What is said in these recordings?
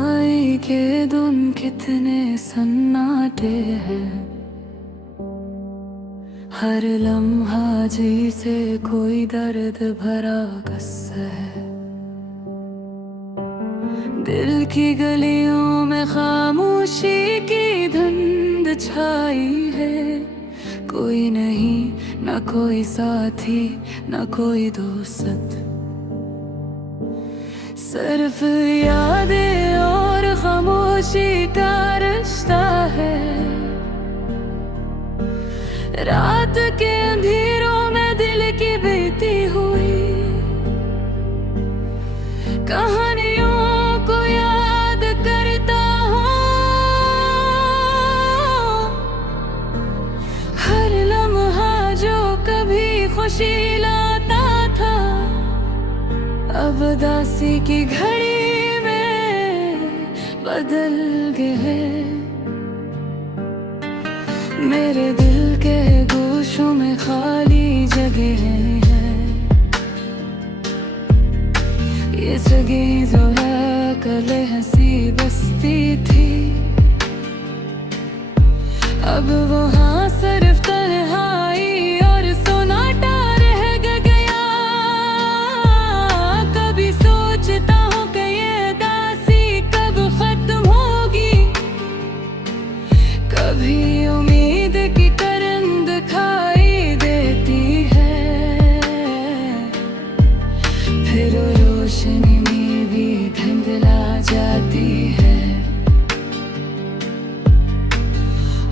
तन्हाई के धुन कितने सन्नाटे हैं। हर लम्हा जी से कोई दर्द भरा किस्सा है। दिल की गलियों में खामोशी की धुंध छाई है। कोई नहीं, ना कोई साथी, ना कोई दोस्त, सिर्फ यादें और खामोशी का रिश्ता है। रात के अंधेरों में दिल की बीती हुई कहानियों को याद करता हूँ। हर लम्हा जो कभी खुशी लाता था, अब उदासी की घड़ी में बदल गए। मेरे दिल के गोशों में खाली जगह है। ये जगह जो है कल हंसी बस्ती थी, अब वहाँ सिर्फ तन्हाई और सोनाटा रह गया। कभी सोचता हूँ कि ये दासी कब खत्म होगी, कभी उम्मीद की करन दिखाई देती है, फिर रोशनी में भी धुंधला जाती है।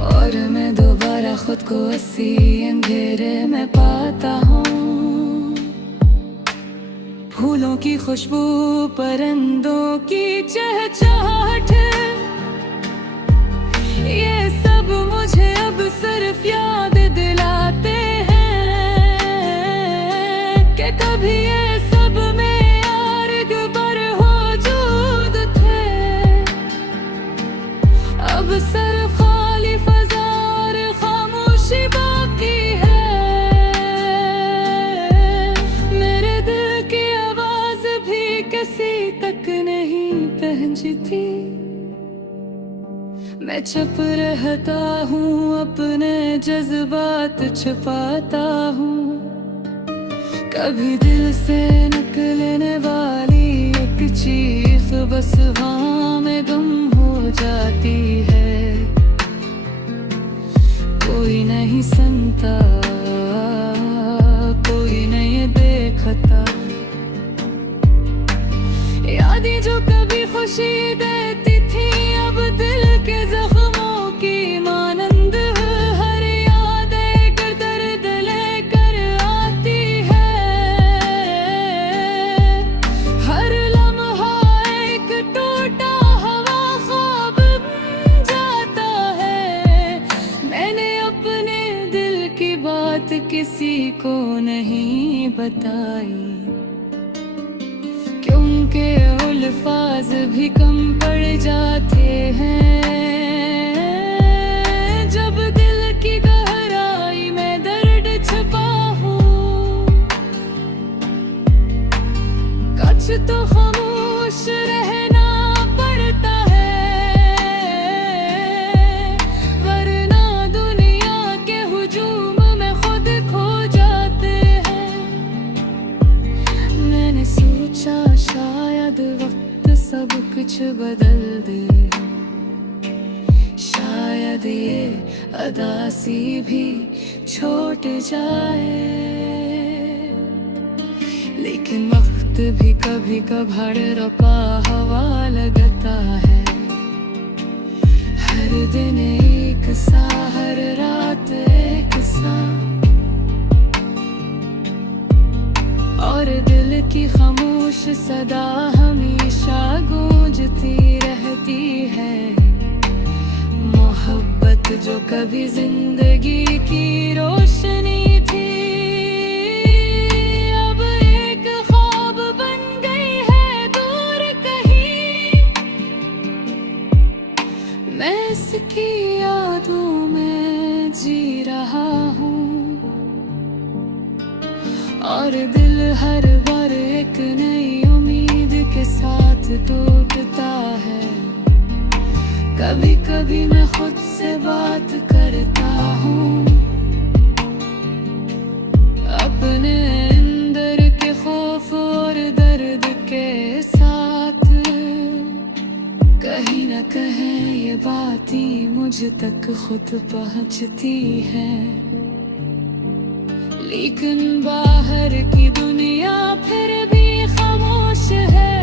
और मैं दोबारा खुद को उसी अंधेरे में पाता हूँ। फूलों की खुशबू, परिंदों की चहचहाहट, ये सब मुझे अब सिर्फ याद दिलाते हैं कि कभी ये सब में यार पर मौजूद थे। अब सिर्फ खाली फजा और खामोशी बाकी है। मेरे दिल की आवाज भी किसी तक नहीं पहुंची थी। मैं चुप रहता हूँ, अपने जज्बात छुपाता हूँ। कभी दिल से निकलने वाली एक चीख बस वहाँ में गुम हो जाती है। कोई नहीं सुनता, कोई नहीं देखता। यादें जो कभी खुशी देती थी, अब दिल के जख्मों की मानंद हर याद एक दर्द लेकर आती है। हर लम्हा एक टूटा हुआ ख्वाब बन जाता है। मैंने अपने दिल की बात किसी को नहीं बताई, क्योंकि अल्फाज भी कम पड़ जाते हैं। जब दिल की गहराई में दर्द छुपा हूँ, कुछ तो खामोश रहना पड़ता है, वरना दुनिया के हुजूम में खुद खो जाते हैं। मैंने सोचा शायद वक्त सब कुछ बदल दे, शायद ये अदासी भी छूट जाए। लेकिन वक्त भी कभी कभार रपा हवा लगता है। हर दिन एक सा, हर रात एक सा, और दिल की खामोश सदा हमेशा गूंजती रहती है। मोहब्बत जो कभी जिंदगी की रोशनी थी, अब एक ख्वाब बन गई है दूर कहीं। मैं इसकी यादों में जी रहा हूँ, और दिल हर बार एक नई उम्मीद के साथ टूटता है। कभी कभी मैं खुद से बात करता हूँ, अपने अंदर के खौफ और दर्द के साथ। कहीं न कहीं ये बातें मुझ तक खुद पहुँचती है, लेकिन बाहर की दुनिया फिर भी खामोश है।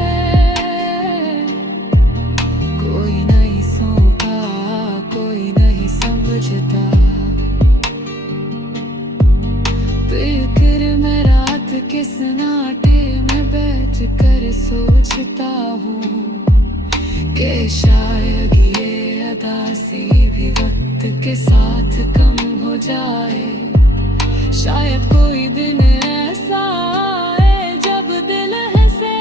कोई नहीं सुनता, कोई नहीं समझता। फिक्र में रात के सन्नाटे में बैठ कर सोचता हूँ कि शायद ये अदासी भी वक्त के साथ कम हो जाए। शायद कोई दिन ऐसा आए जब दिल हंसे,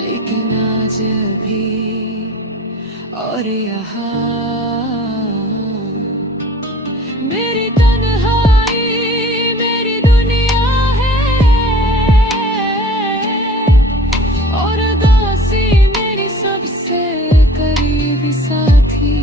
लेकिन आज भी और यहाँ मेरी तन्हाई मेरी दुनिया है, और उदासी मेरी सबसे करीबी साथी।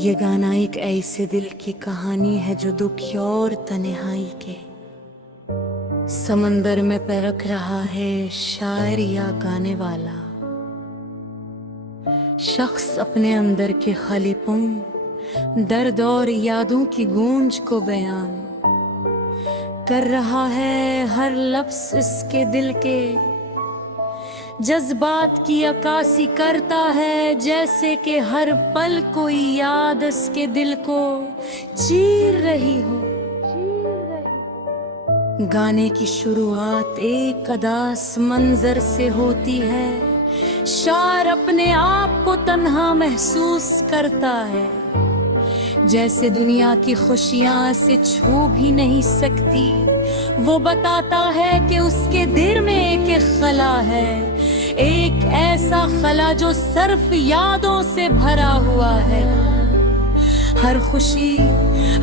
ये गाना एक ऐसे दिल की कहानी है जो दुखी और तन्हाई के समंदर में परख रहा है शायर या गाने वाला शख्स। अपने अंदर के खालीपन, दर्द और यादों की गूंज को बयान कर रहा है। हर लफ्ज इसके दिल के जज्बात की अक्कासी करता है, जैसे कि हर पल कोई याद इसके दिल को चीर रही हो। गाने की शुरुआत एक अदास मंजर से होती है। शायर अपने आप को तन्हा महसूस करता है, जैसे दुनिया की खुशियां से छू भी नहीं सकती। वो बताता है कि उसके दिल में एक खला है, एक ऐसा खला जो सिर्फ यादों से भरा हुआ है। हर खुशी,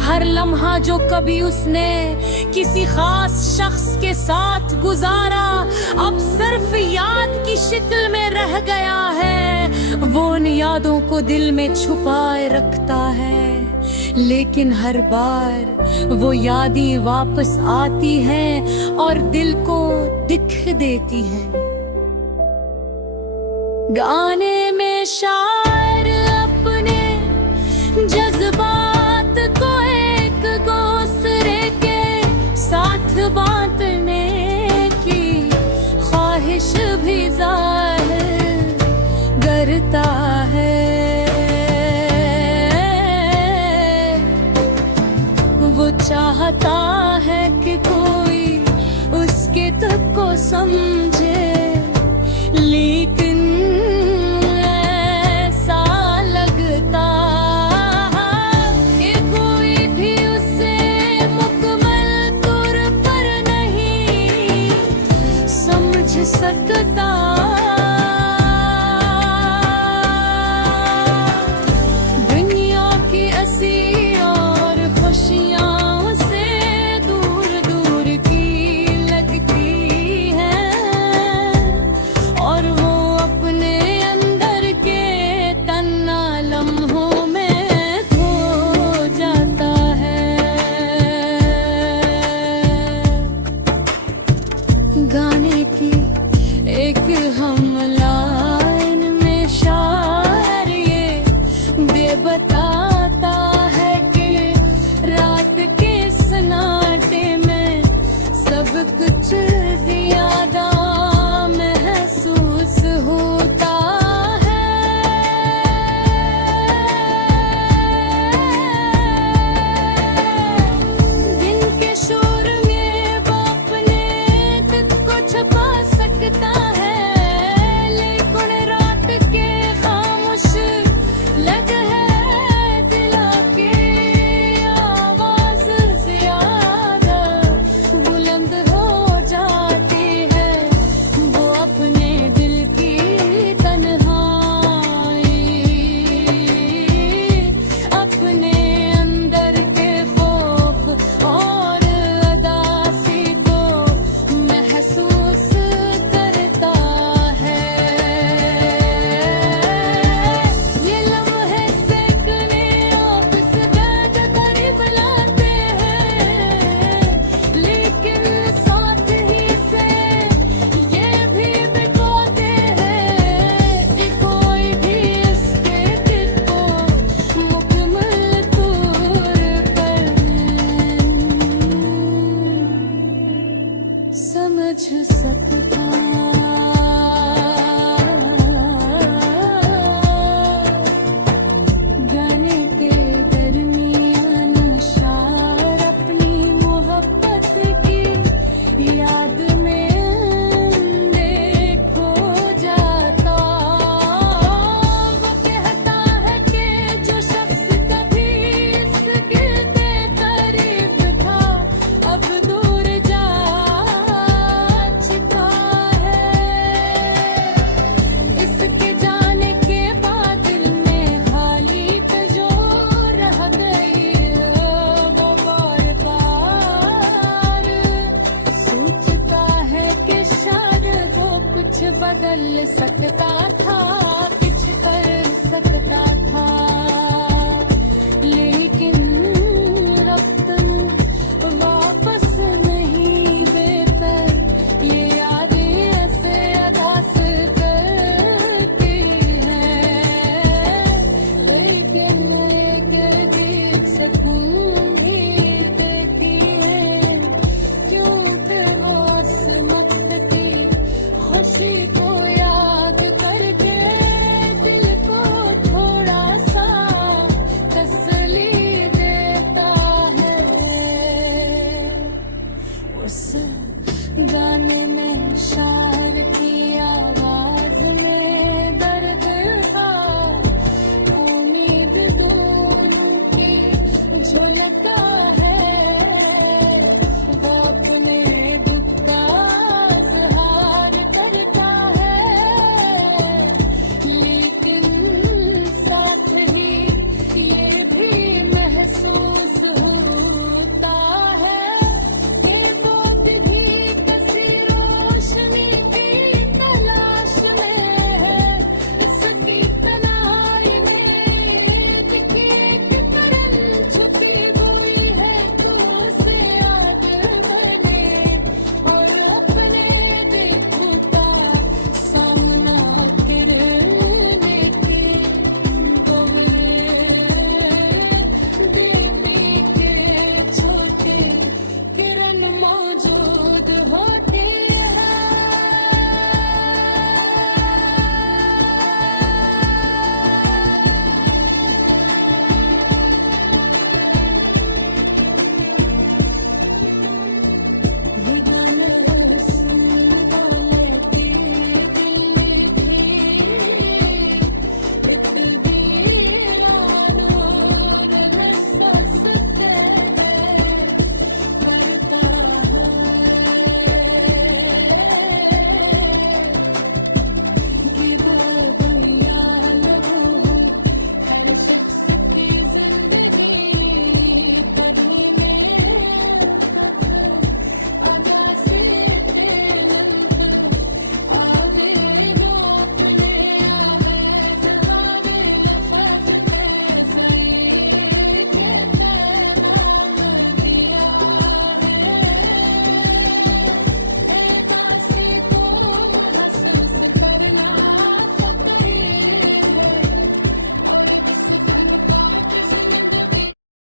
हर लम्हा जो कभी उसने किसी खास शख्स के साथ गुजारा, अब सिर्फ याद की शक्ल में रह गया है। वो उन यादों को दिल में छुपाए रखता है, लेकिन हर बार वो यादें वापस आती हैं और दिल को दिख देती हैं। गाने में शायर अपने जज्बात को एक दूसरे के साथ बांटने की ख्वाहिश भी जाहिर करता है। वो चाहता है कि कोई उसके दुख को समझे, लेकिन ऐसा लगता कि कोई भी उसे मुकम्मल तौर पर नहीं समझ सकता। दुनिया की हंसी और खुशियां उसे दूर दूर की लगती हैं, और वो अपने अंदर के तन्हा लम्हों में खो जाता है। गाने की एक हम लाइन में शायर ये बताता है कि रात के सन्नाटे में सब कुछ ज्यादा महसूस होता है। दिन के शोर में वो अपने दुख को छुपा सकता है, सकता। गाने के दरमियान शार अपनी मोहब्बत की याद में देखो जाता। वो कहता है कि जो शख्स कभी इसके करीब था अब दूर जा चुका है। इसके जाने के बाद दिल में खाली जो रह गई वो बार बार सोचता है कि शायद वो कुछ बदल सकता